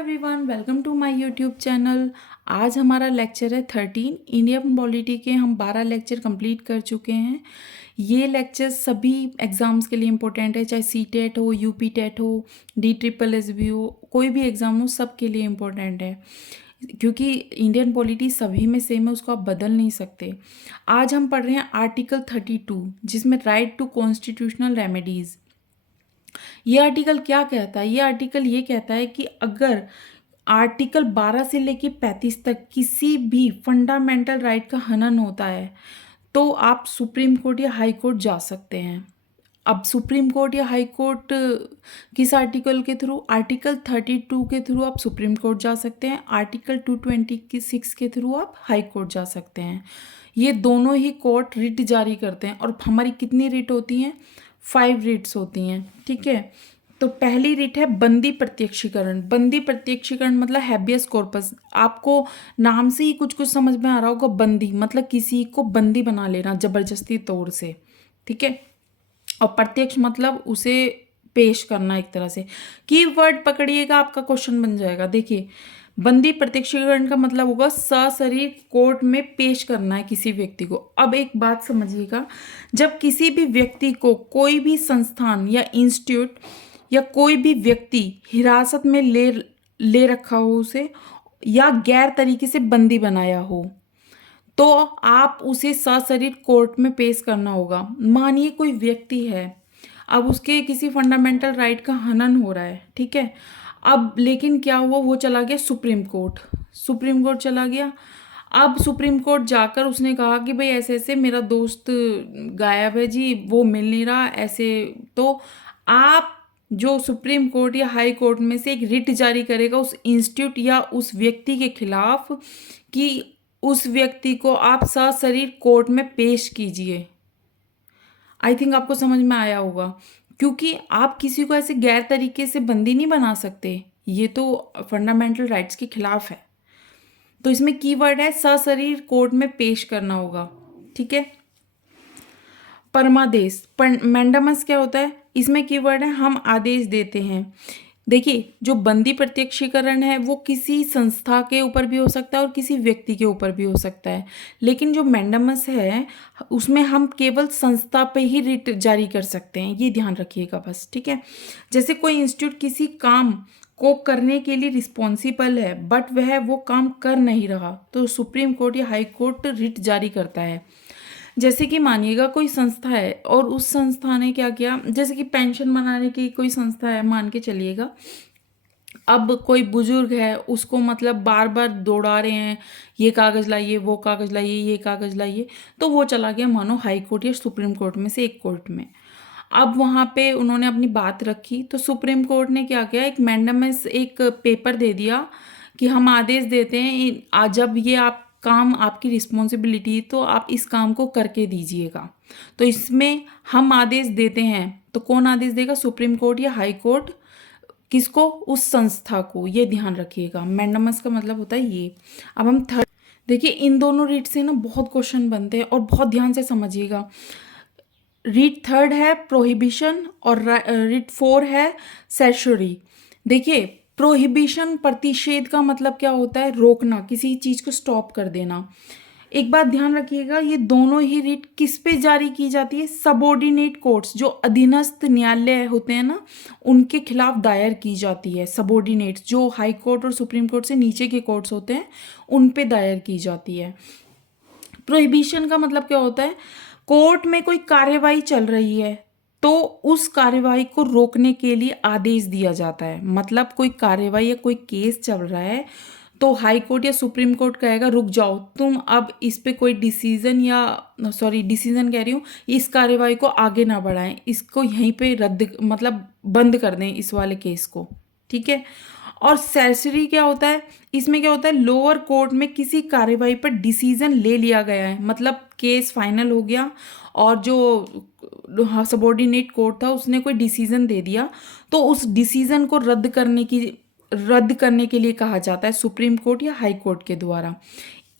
Everyone, welcome to my YouTube channel. आज हमारा lecture है 13 इंडियन पॉलिटी के। हम 12 लेक्चर कंप्लीट कर चुके हैं। ये लेक्चर सभी एग्ज़ाम्स के लिए इम्पोर्टेंट है, चाहे सी टेट हो, यूपी टेट हो, डी ट्रिपल एस बी हो, कोई भी एग्ज़ाम हो, सब के लिए इम्पोर्टेंट है। क्योंकि इंडियन पॉलिटी सभी में सेम है, उसको आप बदल नहीं सकते। आज हम पढ़ रहे हैं आर्टिकल 32, जिसमें राइट टू कॉन्स्टिट्यूशनल रेमेडीज़। ये आर्टिकल क्या कहता है? ये आर्टिकल ये कहता है कि अगर आर्टिकल 12 से लेके 35 तक किसी भी फंडामेंटल राइट का हनन होता है तो आप सुप्रीम कोर्ट या हाई कोर्ट जा सकते हैं। अब सुप्रीम कोर्ट या हाई कोर्ट किस आर्टिकल के थ्रू? आर्टिकल 32 के थ्रू आप सुप्रीम कोर्ट जा सकते हैं, आर्टिकल 226 के थ्रू आप हाई कोर्ट जा सकते हैं। ये दोनों ही कोर्ट रिट जारी करते हैं। और हमारी कितनी रिट होती हैं? 5 रिट्स होती हैं, ठीक है। तो पहली रिट है बंदी प्रत्यक्षीकरण। बंदी प्रत्यक्षीकरण मतलब हैबियस कॉर्पस। आपको नाम से ही कुछ कुछ समझ में आ रहा होगा। बंदी मतलब किसी को बंदी बना लेना जबरदस्ती तौर से, ठीक है। और प्रत्यक्ष मतलब उसे पेश करना एक तरह से। कीवर्ड पकड़िएगा, आपका क्वेश्चन बन जाएगा। देखिए, बंदी प्रत्यक्षीकरण का मतलब होगा सशरीर कोर्ट में पेश करना है किसी व्यक्ति को। अब एक बात समझिएगा, जब किसी भी व्यक्ति को कोई भी संस्थान या इंस्टीट्यूट या कोई भी व्यक्ति हिरासत में ले रखा हो उसे, या गैर तरीके से बंदी बनाया हो, तो आप उसे सशरीर कोर्ट में पेश करना होगा। मानिए कोई व्यक्ति है, अब उसके किसी फंडामेंटल राइट का हनन हो रहा है, ठीक है। अब लेकिन क्या हुआ, वो चला गया सुप्रीम कोर्ट। सुप्रीम कोर्ट चला गया। अब सुप्रीम कोर्ट जाकर उसने कहा कि भाई ऐसे ऐसे मेरा दोस्त गायब है जी, वो मिल नहीं रहा ऐसे। तो आप जो सुप्रीम कोर्ट या हाई कोर्ट में से एक रिट जारी करेगा उस इंस्टीट्यूट या उस व्यक्ति के खिलाफ कि उस व्यक्ति को आप सशरीर कोर्ट में पेश कीजिए। आई थिंक आपको समझ में आया होगा, क्योंकि आप किसी को ऐसे गैर तरीके से बंदी नहीं बना सकते, ये तो फंडामेंटल राइट्स के खिलाफ है। तो इसमें कीवर्ड है सशरीर कोर्ट में पेश करना होगा, ठीक है। परमादेश, मैंडामस क्या होता है? इसमें कीवर्ड है हम आदेश देते हैं। देखिए, जो बंदी प्रत्यक्षीकरण है वो किसी संस्था के ऊपर भी हो सकता है और किसी व्यक्ति के ऊपर भी हो सकता है, लेकिन जो मैंडामस है उसमें हम केवल संस्था पे ही रिट जारी कर सकते हैं, ये ध्यान रखिएगा बस, ठीक है। जैसे कोई इंस्टीट्यूट किसी काम को करने के लिए रिस्पॉन्सिबल है बट वह वो काम कर नहीं रहा, तो सुप्रीम कोर्ट या हाई कोर्ट रिट जारी करता है। जैसे कि मानिएगा कोई संस्था है और उस संस्था ने क्या किया, जैसे कि पेंशन बनाने की कोई संस्था है, मान के चलिएगा। अब कोई बुजुर्ग है, उसको मतलब बार बार दौड़ा रहे हैं, ये कागज़ लाइए, वो कागज़ लाइए, ये कागज़ लाइए, तो वो चला गया मानो हाई कोर्ट या सुप्रीम कोर्ट में से एक कोर्ट में। अब वहाँ पे उन्होंने अपनी बात रखी, तो सुप्रीम कोर्ट ने क्या किया, एक मैंडामस एक पेपर दे दिया कि हम आदेश देते हैं जब ये आप काम आपकी रिस्पॉन्सिबिलिटी, तो आप इस काम को करके दीजिएगा। तो इसमें हम आदेश देते हैं, तो कौन आदेश देगा? सुप्रीम कोर्ट या हाई कोर्ट। किसको? उस संस्था को। ये ध्यान रखिएगा, मैंडामस का मतलब होता है ये। अब हम थर्ड देखिए, इन दोनों रीड से ना बहुत क्वेश्चन बनते हैं और बहुत ध्यान से समझिएगा। रीड थर्ड है प्रोहिबिशन और रीड 4 है सेशरी। देखिए, प्रोहिबिशन प्रतिषेध का मतलब क्या होता है? रोकना, किसी चीज़ को स्टॉप कर देना। एक बात ध्यान रखिएगा, ये दोनों ही रिट किस पे जारी की जाती है? सबऑर्डिनेट कोर्ट्स, जो अधीनस्थ न्यायालय होते हैं ना, उनके खिलाफ दायर की जाती है। सबऑर्डिनेट जो हाई कोर्ट और सुप्रीम कोर्ट से नीचे के कोर्ट्स होते हैं, उन पे दायर की जाती है। प्रोहिबिशन का मतलब क्या होता है? कोर्ट में कोई कार्यवाही चल रही है तो उस कार्यवाही को रोकने के लिए आदेश दिया जाता है। मतलब कोई कार्यवाही या कोई केस चल रहा है तो हाई कोर्ट या सुप्रीम कोर्ट कहेगा रुक जाओ, तुम अब इस पे कोई डिसीजन या डिसीजन कह रही हूँ, इस कार्यवाही को आगे ना बढ़ाएं, इसको यहीं पे रद्द मतलब बंद कर दें इस वाले केस को, ठीक है। और सेसरी क्या होता है? इसमें क्या होता है, लोअर कोर्ट में किसी कार्यवाही पर डिसीजन ले लिया गया है, मतलब केस फाइनल हो गया और जो सबॉर्डिनेट कोर्ट था उसने कोई डिसीजन दे दिया, तो उस डिसीजन को रद्द करने के लिए कहा जाता है सुप्रीम कोर्ट या हाई कोर्ट के द्वारा।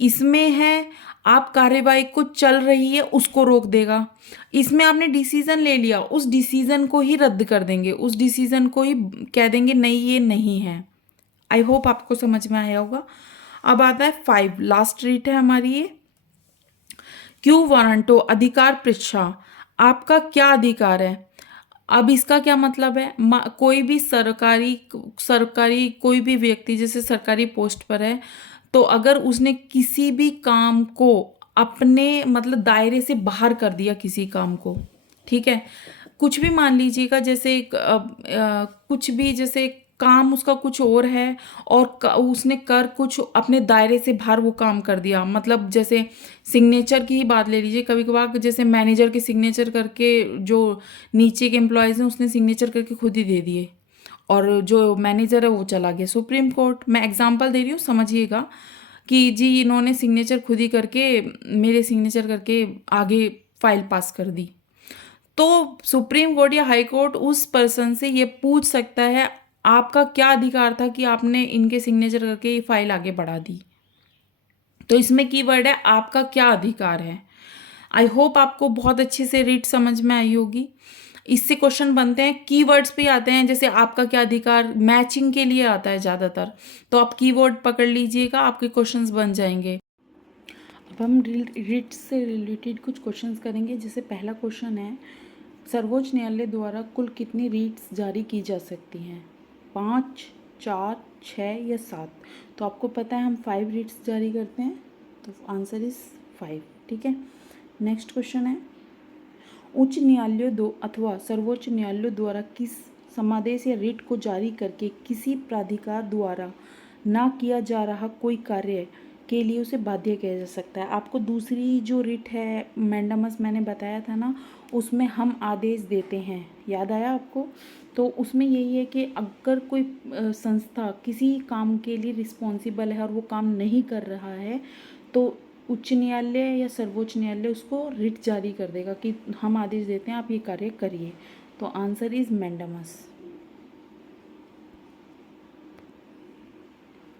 इसमें है आप कार्यवाही को चल रही है उसको रोक देगा, इसमें आपने डिसीजन ले लिया उस डिसीजन को ही रद्द कर देंगे, उस डिसीजन को ही कह देंगे नहीं ये नहीं है। आई होप आपको समझ में आया होगा। अब आता है 5, लास्ट रीट है हमारी ये। क्यू वारंटो अधिकार पृच्छा, आपका क्या अधिकार है। अब इसका क्या मतलब है, कोई भी सरकारी सरकारी कोई भी व्यक्ति जैसे सरकारी पोस्ट पर है, तो अगर उसने किसी भी काम को अपने मतलब दायरे से बाहर कर दिया किसी काम को, ठीक है, कुछ भी मान लीजिएगा, जैसे कुछ भी जैसे काम उसका कुछ और है और उसने कर कुछ अपने दायरे से बाहर वो काम कर दिया, मतलब जैसे सिग्नेचर की ही बात ले लीजिए, कभी कभार जैसे मैनेजर के सिग्नेचर करके जो नीचे के एम्प्लॉयज़ हैं उसने सिग्नेचर करके खुद ही दे दिए और जो मैनेजर है वो चला गया सुप्रीम कोर्ट। मैं एग्जांपल दे रही हूँ, समझिएगा कि जी इन्होंने सिग्नेचर खुद ही करके मेरे सिग्नेचर करके आगे फाइल पास कर दी, तो सुप्रीम कोर्ट या हाई कोर्ट उस पर्सन से ये पूछ सकता है आपका क्या अधिकार था कि आपने इनके सिग्नेचर करके ये फाइल आगे बढ़ा दी। तो इसमें कीवर्ड है आपका क्या अधिकार है। आई होप आपको बहुत अच्छे से रीड समझ में आई होगी। इससे क्वेश्चन बनते हैं, कीवर्ड्स पे आते हैं, जैसे आपका क्या अधिकार मैचिंग के लिए आता है ज़्यादातर, तो आप कीवर्ड पकड़ लीजिएगा, आपके क्वेश्चंस बन जाएंगे। अब हम रीट से रिलेटेड कुछ क्वेश्चंस करेंगे। जैसे पहला क्वेश्चन है, सर्वोच्च न्यायालय द्वारा कुल कितनी रीट्स जारी की जा सकती हैं, 5, 4, 6 या 7। तो आपको पता है हम 5 रीट्स जारी करते हैं, तो आंसर इज 5, ठीक है। नेक्स्ट क्वेश्चन है, उच्च न्यायालयों दो अथवा सर्वोच्च न्यायालयों द्वारा किस समादेश या रिट को जारी करके किसी प्राधिकार द्वारा ना किया जा रहा कोई कार्य के लिए उसे बाध्य किया जा सकता है। आपको दूसरी जो रिट है मैंडामस मैंने बताया था ना, उसमें हम आदेश देते हैं, याद आया आपको। तो उसमें यही है कि अगर कोई संस्था किसी काम के लिए रिस्पॉन्सिबल है और वो काम नहीं कर रहा है, तो उच्च न्यायालय या सर्वोच्च न्यायालय उसको रिट जारी कर देगा कि हम आदेश देते हैं आप ये कार्य करिए। तो आंसर इज मैंडामस,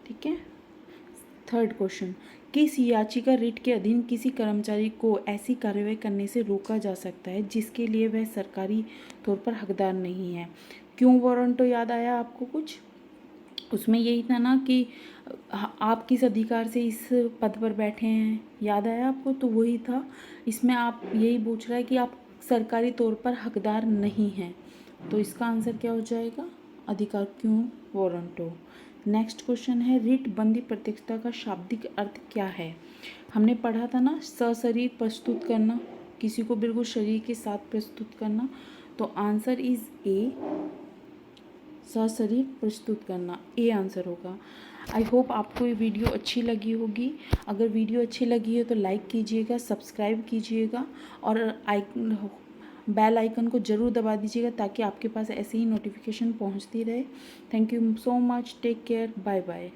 ठीक है। थर्ड क्वेश्चन, किस याचिका रिट के अधीन किसी कर्मचारी को ऐसी कार्रवाई करने से रोका जा सकता है जिसके लिए वह सरकारी तौर पर हकदार नहीं है। क्यों वारंटो याद आया आपको कुछ, उसमें यही था ना कि आप किस अधिकार से इस पद पर बैठे हैं, याद आया आपको, तो वही था। इसमें आप यही पूछ रहा है कि आप सरकारी तौर पर हकदार नहीं हैं, तो इसका आंसर क्या हो जाएगा, अधिकार क्यों वारंटो। नेक्स्ट क्वेश्चन है, रिट बंदी प्रत्यक्षता का शाब्दिक अर्थ क्या है। हमने पढ़ा था ना, सशरीर प्रस्तुत करना, किसी को बिल्कुल शरीर के साथ प्रस्तुत करना, तो आंसर इज ए, सशरीर प्रस्तुत करना, ए आंसर होगा। आई होप आपको ये वीडियो अच्छी लगी होगी। अगर वीडियो अच्छी लगी है तो लाइक कीजिएगा, सब्सक्राइब कीजिएगा और बेल आइकन को ज़रूर दबा दीजिएगा ताकि आपके पास ऐसे ही नोटिफिकेशन पहुंचती रहे। Thank you so much, take care, bye bye.